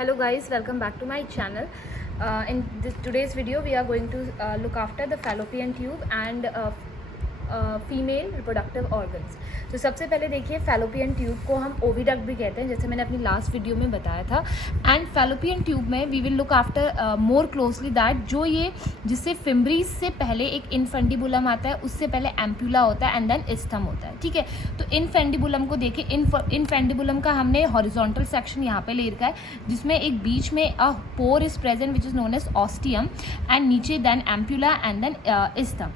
Hello guys, welcome back to my channel. Today's video we are going to look after the fallopian tube and female reproductive organs. तो सबसे पहले देखिए, fallopian tube को हम oviduct भी कहते हैं, जैसे मैंने अपनी लास्ट वीडियो में बताया था। एंड फैलोपियन ट्यूब में we will look after more closely that जो ये जिससे फिम्ब्रीज से पहले एक इनफेंडिबुलम आता है, उससे पहले एम्प्यूला होता है एंड देन इस्थम होता है। ठीक है, तो इनफेंडिबुलम को देखिए, इनफेंडिबुलम का हमने हॉरिजॉन्टल सेक्शन यहाँ पे ले रखा है, जिसमें एक बीच में a pore is present which is known as ostium and नीचे then ampulla and then isthmus.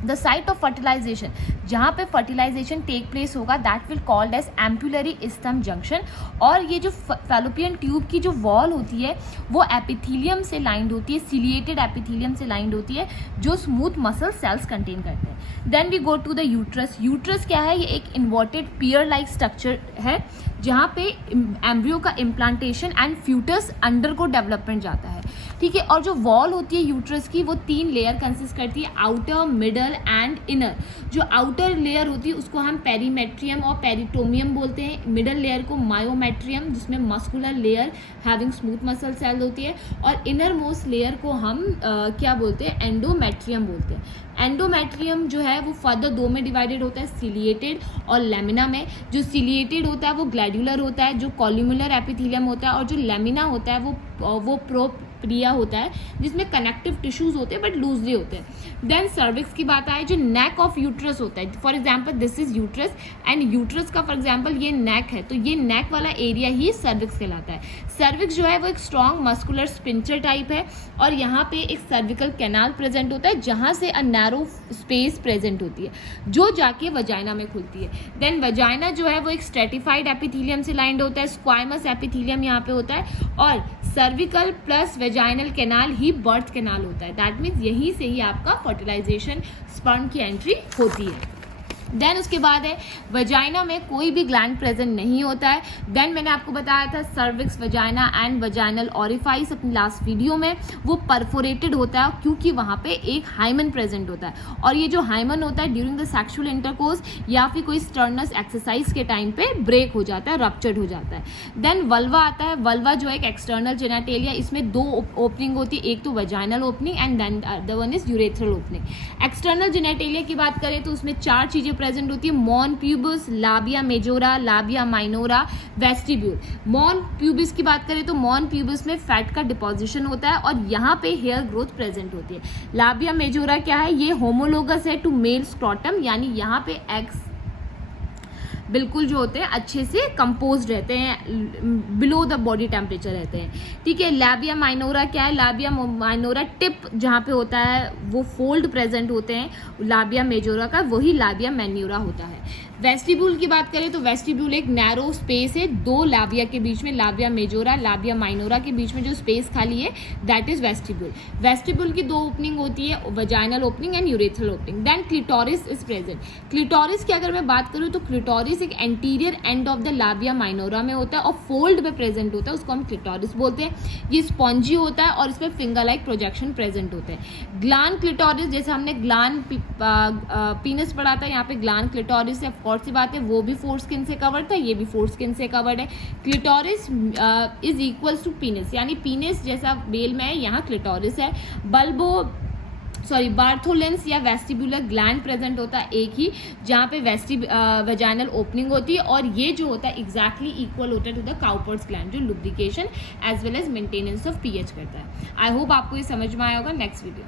The site of fertilization, जहाँ पे फर्टिलाइजेशन टेक प्लेस होगा, that will called as ampullary isthmus junction. और ये जो फैलोपियन ट्यूब की जो wall होती है वो एपिथीलियम से लाइंड होती है, सिलिएटेड एपिथीलियम से लाइंड होती है, जो स्मूथ मसल सेल्स कंटेन करते हैं। Then we go to the uterus. Uterus क्या है? ये एक इन्वर्टेड पियर लाइक स्ट्रक्चर है, जहाँ पे एम्ब्रियो का इम्प्लांटेशन एंड फ्यूटस अंडर को डेवलपमेंट जाता है। ठीक है, और जो वॉल होती है यूट्रस की वो 3 लेयर कंसिस्ट करती है, आउटर, मिडल एंड इनर। जो आउटर लेयर होती है उसको हम पेरीमेट्रियम और पेरिटोमियम बोलते हैं, मिडल लेयर को मायोमेट्रियम जिसमें muscular layer having smooth muscle cell होती है, और इनर मोस्ट लेयर को हम क्या बोलते हैं? एंडोमेट्रियम बोलते हैं। एंडोमेट्रियम जो है वो फर्दर 2 में डिवाइडेड होता है, सिलिएटेड और लेमिना में। जो सिलिएटेड होता है वो ग्लैड्यूलर होता है, जो कॉल्यूमुलर एपिथीलियम होता है, और जो लेमिना होता है वो प्रोप्रिया होता है, जिसमें कनेक्टिव टिश्यूज होते हैं बट लूजली होते हैं। देन सर्विक्स की बात आए, जो नेक ऑफ यूट्रस होता है, for example this is uterus and uterus का फॉर एग्जांपल ये नेक है, तो ये नेक वाला एरिया ही सर्विक्स कहलाता है। सर्विक्स जो है वो एक स्ट्रॉन्ग मस्कुलर स्पिंचर टाइप है, और यहाँ पे एक सर्विकल कैनाल प्रेजेंट होता है, जहाँ से अ नैरो स्पेस प्रेजेंट होती है, जो जाके वजाइना में खुलती है। देन वजाइना जो है वो एक स्ट्रेटिफाइड एपिथीलियम से लाइंड होता है, स्क्वाइमस एपिथीलियम यहाँ पे होता है, और सर्विकल प्लस वेजाइनल कैनाल ही बर्थ कैनाल होता है। दैट मीन्स यहीं से ही आपका फर्टिलाइजेशन स्पर्म की एंट्री होती है। देन उसके बाद है वजाइना में कोई भी ग्लैंड प्रेजेंट नहीं होता है। देन मैंने आपको बताया था cervix, vagina and vaginal orifice अपनी लास्ट वीडियो में, वो परफोरेटेड होता है क्योंकि वहाँ पे एक हाइमन प्रेजेंट होता है, और ये जो हाइमन होता है ड्यूरिंग द सेक्सुअल इंटरकोर्स या फिर कोई स्टर्नस एक्सरसाइज के टाइम पे ब्रेक हो जाता है, रप्चर्ड हो जाता है। देन वल्वा आता है। वल्वा जो है एक एक्सटर्नल जेनेटेलिया, इसमें 2 ओपनिंग होती है, एक तो vaginal opening and then the one is urethral opening. External genitalia की बात करें तो उसमें 4 चीजें प्रेजेंट होती है, mons pubis, labia majora, labia minora, vestibule. Mons pubis की बात करें तो मॉन प्यूबिस में फैट का डिपोजिशन होता है, और यहाँ पे हेयर ग्रोथ प्रेजेंट होती है। लाबिया मेजोरा क्या है? ये होमोलोगस है टू मेल स्क्रॉटम, यानी यहाँ पे एग्स बिल्कुल जो होते हैं अच्छे से कंपोज रहते हैं, बिलो द बॉडी टेम्परेचर रहते हैं। ठीक है, लाबिया माइनोरा क्या है? लाबिया माइनोरा टिप जहाँ पे होता है वो फोल्ड प्रेजेंट होते हैं, लाबिया मेजोरा का वही लाबिया मैन्यूरा होता है। वेस्टिब्यूल की बात करें तो वेस्टिब्यूल एक नैरो स्पेस है 2 लाबिया के बीच में, लाबिया मेजोरा, लाबिया माइनोरा के बीच में जो स्पेस खाली है दैट इज वेस्टिब्यूल। वेस्टिब्यूल की 2 ओपनिंग होती है, vaginal opening and urethral opening. Then clitoris is present. Clitoris की अगर मैं बात करूँ तो क्लिटोरिस एक anterior end of the labia minora में होता है और फोल्ड में प्रेजेंट होता है, उसको हम क्लिटोरिस बोलते हैं। ये स्पॉन्जी होता है और इसमें फिंगर लाइक प्रोजेक्शन प्रेजेंट होते हैं। ग्लान क्लिटोरिस, जैसे हमने ग्लान पीनस पढ़ा था, यहाँ पे ग्लान क्लिटोरिस है, कौन सी बात है, वो भी 4 स्किन से कवर्ड था, ये भी 4 स्किन से कवर्ड है। Clitoris is equals to penis, यानी पीनस जैसा मेल में है, यहाँ क्लिटोरिस है। बार्थोलेंस या वेस्टिबुलर ग्लैंड प्रेजेंट होता है एक ही, जहाँ पे वजाइनल ओपनिंग होती है, और ये जो होता है एग्जैक्टली इक्वल होता है टू द काउपर्स ग्लैंड, जो lubrication as well as maintenance of pH करता है। आई होप आपको ये समझ में आया होगा। Next video.